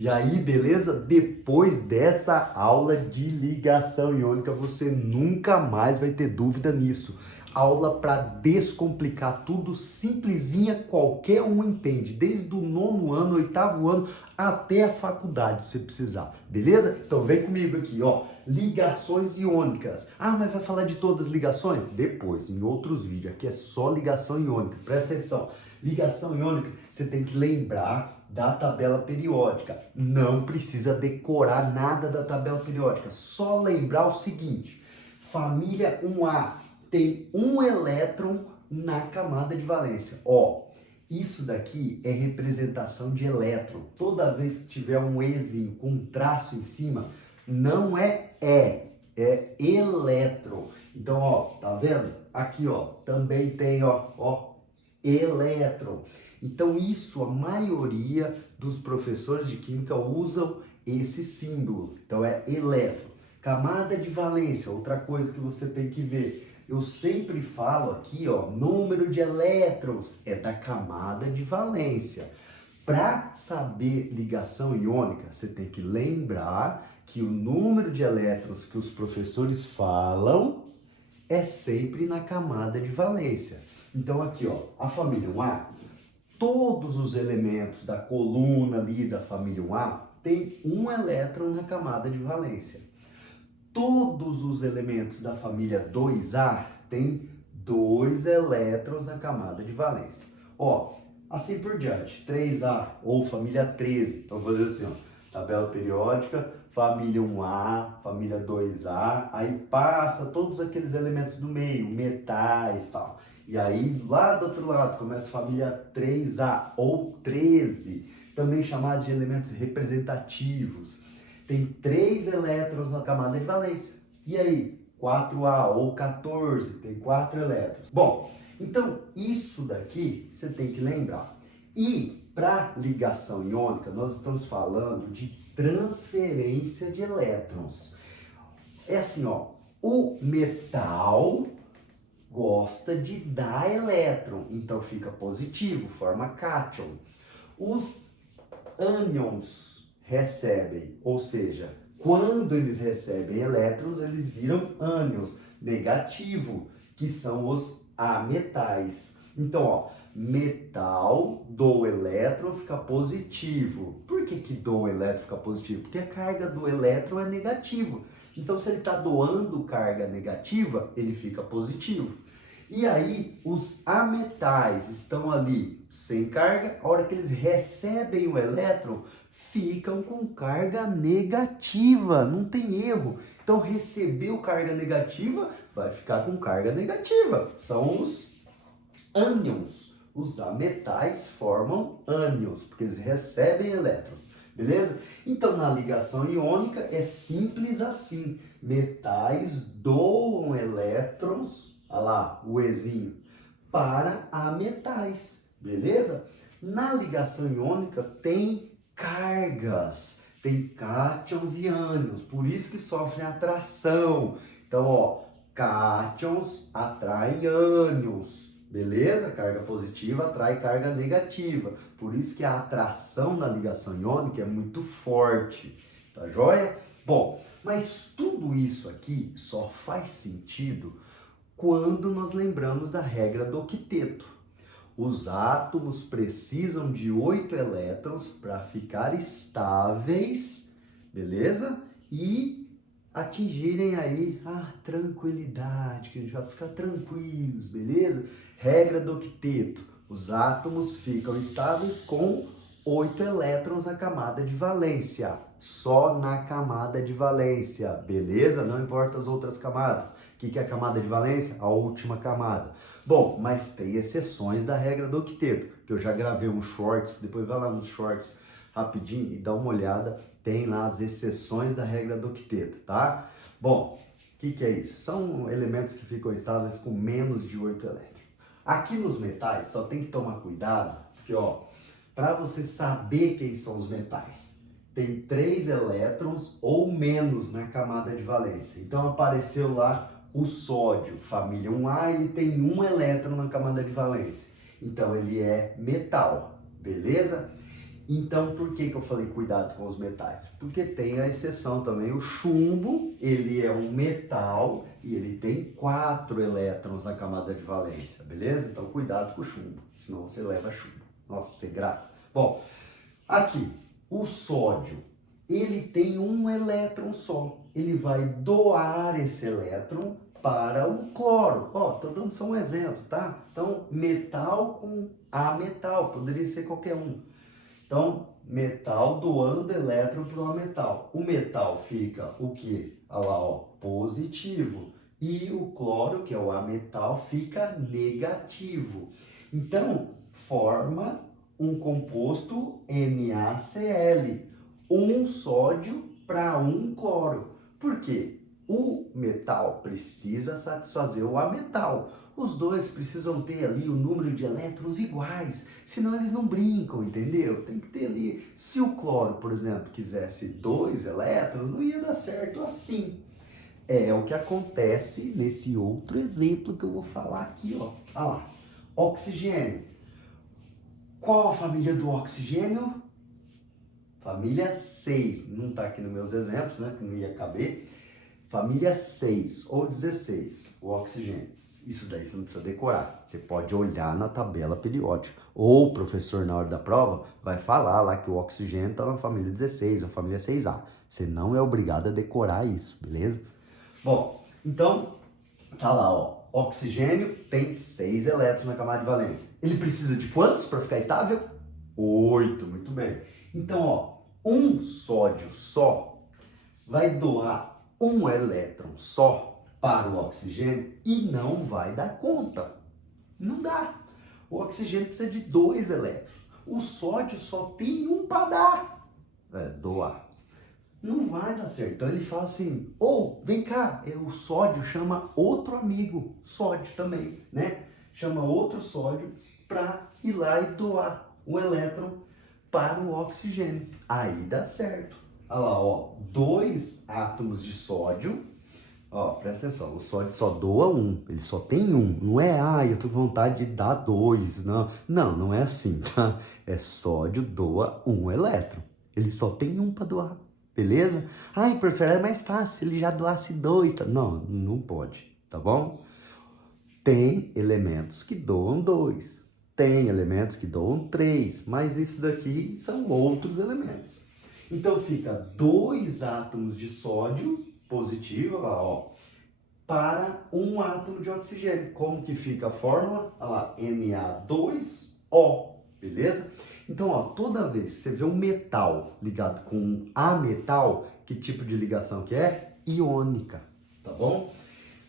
E aí, beleza? Depois dessa aula de ligação iônica, você nunca mais vai ter dúvida nisso. Aula para descomplicar tudo, simplesinha, qualquer um entende, desde o nono ano, oitavo ano, até a faculdade, se precisar, beleza? Então vem comigo aqui, ó, ligações iônicas. Ah, mas vai falar de todas as ligações? Depois, em outros vídeos, aqui é só ligação iônica, presta atenção. Ligação iônica, você tem que lembrar da tabela periódica. Não precisa decorar nada da tabela periódica, só lembrar o seguinte: família 1A tem um elétron na camada de valência. Ó, isso daqui é representação de elétron. Toda vez que tiver um Ezinho com um traço em cima, não é elétron. Então, ó, tá vendo? Aqui, ó, também tem, ó, elétron. Então isso, a maioria dos professores de química usam esse símbolo. Então é elétron. Camada de valência, outra coisa que você tem que ver. Eu sempre falo aqui, ó, número de elétrons é da camada de valência. Para saber ligação iônica, você tem que lembrar que o número de elétrons que os professores falam é sempre na camada de valência. Então aqui, ó, a família 1A, todos os elementos da coluna ali da família 1A tem um elétron na camada de valência. Todos os elementos da família 2A tem dois elétrons na camada de valência. Ó, assim por diante, 3A ou família 13, então vou fazer assim, ó, tabela periódica, família 1A, família 2A, aí passa todos aqueles elementos do meio, metais e tal. E aí, lá do outro lado, começa a família 3A ou 13, também chamada de elementos representativos. Tem 3 elétrons na camada de valência. E aí, 4A ou 14, tem 4 elétrons. Bom, então isso daqui você tem que lembrar. E para ligação iônica, nós estamos falando de transferência de elétrons. É assim, ó, o metal gosta de dar elétron, então fica positivo, forma cátion. Os ânions recebem, ou seja, quando eles recebem elétrons, eles viram ânions, negativo, que são os ametais. Então, ó, metal do elétron fica positivo. Por que do elétron fica positivo? Porque a carga do elétron é negativa. Então, se ele está doando carga negativa, ele fica positivo. E aí, os ametais estão ali sem carga, a hora que eles recebem o elétron, ficam com carga negativa, não tem erro. Então, recebeu carga negativa, vai ficar com carga negativa. São os ânions. Os ametais formam ânions, porque eles recebem elétrons. Beleza? Então, na ligação iônica é simples assim. Metais doam elétrons, olha lá, o Ezinho, para ametais. Beleza? Na ligação iônica tem cargas, tem cátions e ânions, por isso que sofrem atração. Então, ó, cátions atraem ânions. Beleza? Carga positiva atrai carga negativa. Por isso que a atração na ligação iônica é muito forte. Tá joia? Bom, mas tudo isso aqui só faz sentido quando nós lembramos da regra do octeto. Os átomos precisam de 8 elétrons para ficar estáveis, beleza? E atingirem aí a tranquilidade, que a gente vai ficar tranquilos, beleza? Regra do octeto, os átomos ficam estáveis com 8 elétrons na camada de valência, só na camada de valência, beleza? Não importa as outras camadas. O que é a camada de valência? A última camada. Bom, mas tem exceções da regra do octeto, que eu já gravei uns shorts, depois vai lá nos shorts rapidinho e dá uma olhada, tem lá as exceções da regra do octeto, tá? Bom, o que é isso? São elementos que ficam estáveis com menos de 8 elétrons. Aqui nos metais, só tem que tomar cuidado, porque ó, para você saber quem são os metais, tem 3 elétrons ou menos na camada de valência. Então apareceu lá o sódio, família 1A, ele tem 1 elétron na camada de valência. Então ele é metal, beleza? Então, por que eu falei cuidado com os metais? Porque tem a exceção também, o chumbo, ele é um metal e ele tem 4 elétrons na camada de valência, beleza? Então, cuidado com o chumbo, senão você leva chumbo. Nossa, sem graça. Bom, aqui, o sódio, ele tem um elétron só. Ele vai doar esse elétron para o cloro. Ó, tô dando só um exemplo, tá? Então, metal com ametal, poderia ser qualquer um. Então, metal doando elétron para o metal. O metal fica o quê? Olha lá, ó, positivo. E o cloro, que é o ametal, fica negativo. Então, forma um composto NaCl, um sódio para um cloro. Por quê? O metal precisa satisfazer o ametal. Os dois precisam ter ali o número de elétrons iguais, senão eles não brincam, entendeu? Tem que ter ali. Se o cloro, por exemplo, quisesse 2 elétrons, não ia dar certo assim. É o que acontece nesse outro exemplo que eu vou falar aqui, ó. Olha lá. Oxigênio. Qual a família do oxigênio? Família 6. Não está aqui nos meus exemplos, né? Que não ia caber. Família 6 ou 16, o oxigênio. Isso daí você não precisa decorar. Você pode olhar na tabela periódica. Ou o professor, na hora da prova, vai falar lá que o oxigênio está na família 16 ou família 6A. Você não é obrigado a decorar isso, beleza? Bom, então, tá lá, ó. Oxigênio tem 6 elétrons na camada de valência. Ele precisa de quantos para ficar estável? 8, muito bem. Então, ó, um sódio só vai doar um elétron só para o oxigênio e não vai dar conta. Não dá. O oxigênio precisa de 2 elétrons. O sódio só tem um para dar. Doar. Não vai dar certo. Então ele fala assim, vem cá, o sódio chama outro amigo, sódio também, né? Chama outro sódio para ir lá e doar o elétron para o oxigênio. Aí dá certo. Olha lá, ó, 2 átomos de sódio. Ó, presta atenção, o sódio só doa 1, ele só tem 1. Não é, eu tô com vontade de dar 2, não. Não é assim, tá? É sódio doa 1 elétron. Ele só tem 1 para doar, beleza? Professor, é mais fácil se ele já doasse 2. Tá? Não pode, tá bom? Tem elementos que doam 2, tem elementos que doam 3, mas isso daqui são outros elementos. Então fica 2 átomos de sódio positivo, olha lá, ó, para 1 átomo de oxigênio. Como que fica a fórmula? Olha lá, Na2O, beleza? Então, ó, toda vez que você vê um metal ligado com um ametal, que tipo de ligação que é? Iônica, tá bom?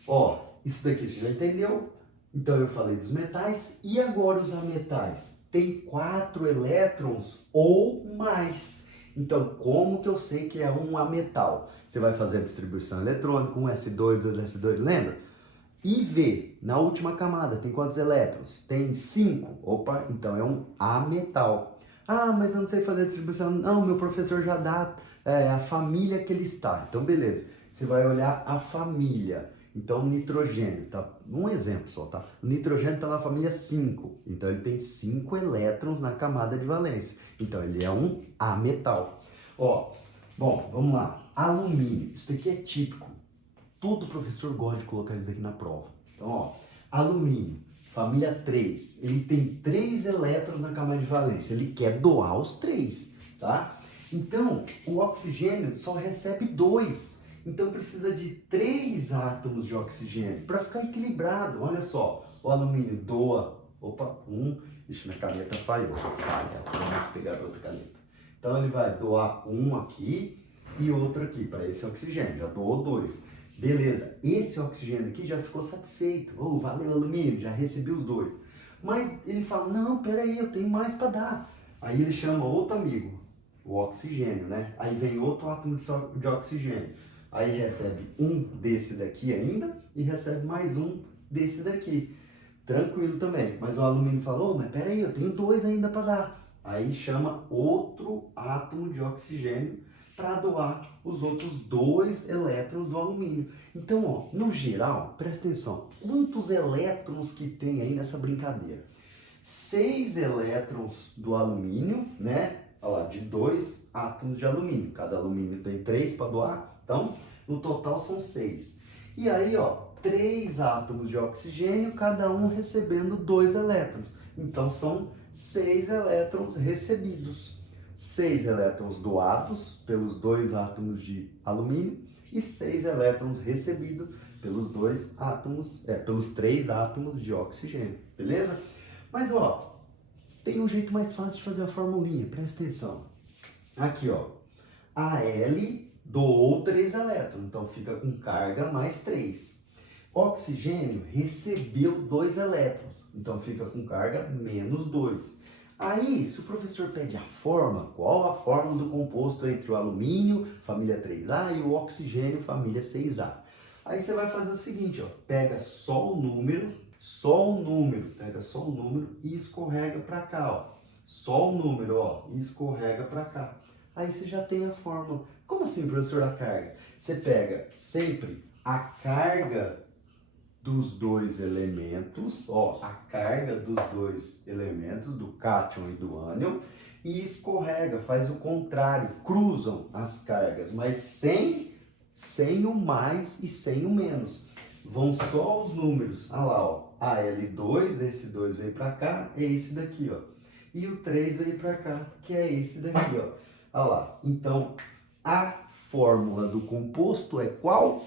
Ó, isso daqui você já entendeu? Então eu falei dos metais e agora os ametais. Tem 4 elétrons ou mais. Então, como que eu sei que é um ametal? Você vai fazer a distribuição eletrônica, um S2, 2S2, lembra? E vê, na última camada, tem quantos elétrons? Tem 5. Opa, então é um ametal. Mas eu não sei fazer a distribuição. Não, meu professor já dá a família que ele está. Então, beleza. Você vai olhar a família. Então, o nitrogênio, tá? Um exemplo só, tá? O nitrogênio está na família 5. Então, ele tem 5 elétrons na camada de valência. Então, ele é um ametal. Ó, bom, vamos lá. Alumínio. Isso daqui é típico. Todo professor gosta de colocar isso daqui na prova. Então, ó, alumínio, família 3. Ele tem 3 elétrons na camada de valência. Ele quer doar os 3, tá? Então, o oxigênio só recebe 2. Então precisa de 3 átomos de oxigênio para ficar equilibrado. Olha só, o alumínio doa, 1, ixi, minha caneta falha, vamos pegar outra caneta. Então ele vai doar 1 aqui e outro aqui para esse oxigênio, já doou 2. Beleza, esse oxigênio aqui já ficou satisfeito. Valeu alumínio, já recebi os 2. Mas ele fala, não, peraí, eu tenho mais para dar. Aí ele chama outro amigo, o oxigênio, né? Aí vem outro átomo de oxigênio. Aí recebe um desse daqui ainda e recebe mais um desse daqui. Tranquilo também. Mas o alumínio falou, mas peraí, eu tenho 2 ainda para dar. Aí chama outro átomo de oxigênio para doar os outros 2 elétrons do alumínio. Então, ó, no geral, presta atenção, quantos elétrons que tem aí nessa brincadeira? 6 elétrons do alumínio, né? olha lá, de 2 átomos de alumínio. Cada alumínio tem 3 para doar, então no total são 6. E aí, ó, 3 átomos de oxigênio, cada um recebendo 2 elétrons. Então são 6 elétrons recebidos. 6 elétrons doados pelos 2 átomos de alumínio e 6 elétrons recebidos pelos 3 átomos de oxigênio, beleza? Mas ó, tem um jeito mais fácil de fazer a formulinha, presta atenção. Aqui ó, Al doou 3 elétrons, então fica com carga mais 3. Oxigênio recebeu 2 elétrons, então fica com carga menos 2. Aí, se o professor pede a forma, qual a forma do composto entre o alumínio, família 3A, e o oxigênio, família 6A? Aí você vai fazer o seguinte, ó, pega só o número e escorrega para cá, ó. Só o número, ó, e escorrega para cá. Aí você já tem a fórmula. Como assim, professor, a carga? Você pega sempre a carga dos 2 elementos, ó, a carga dos 2 elementos, do cátion e do ânion, e escorrega, faz o contrário, cruzam as cargas, mas sem o mais e sem o menos. Vão só os números, olha lá, ó, Al2, esse 2 veio para cá, é esse daqui, ó, e o 3 veio para cá, que é esse daqui, ó, olha lá. Então, a fórmula do composto é qual?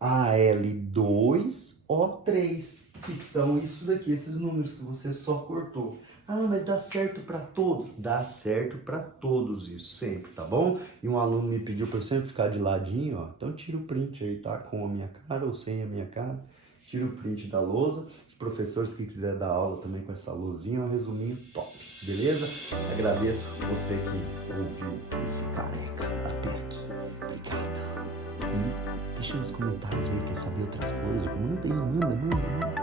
Al2O3, que são isso daqui, esses números que você só cortou. Ah, mas dá certo para todos? Dá certo para todos isso, sempre, tá bom? E um aluno me pediu para eu sempre ficar de ladinho, ó. Então tira o print aí, tá? Com a minha cara ou sem a minha cara. Tira o print da lousa. Os professores que quiser dar aula também com essa lousinha, é um resuminho top, beleza? Agradeço você que ouviu esse careca até aqui. Obrigado. E deixa nos comentários aí, quer saber outras coisas? Manda aí, manda.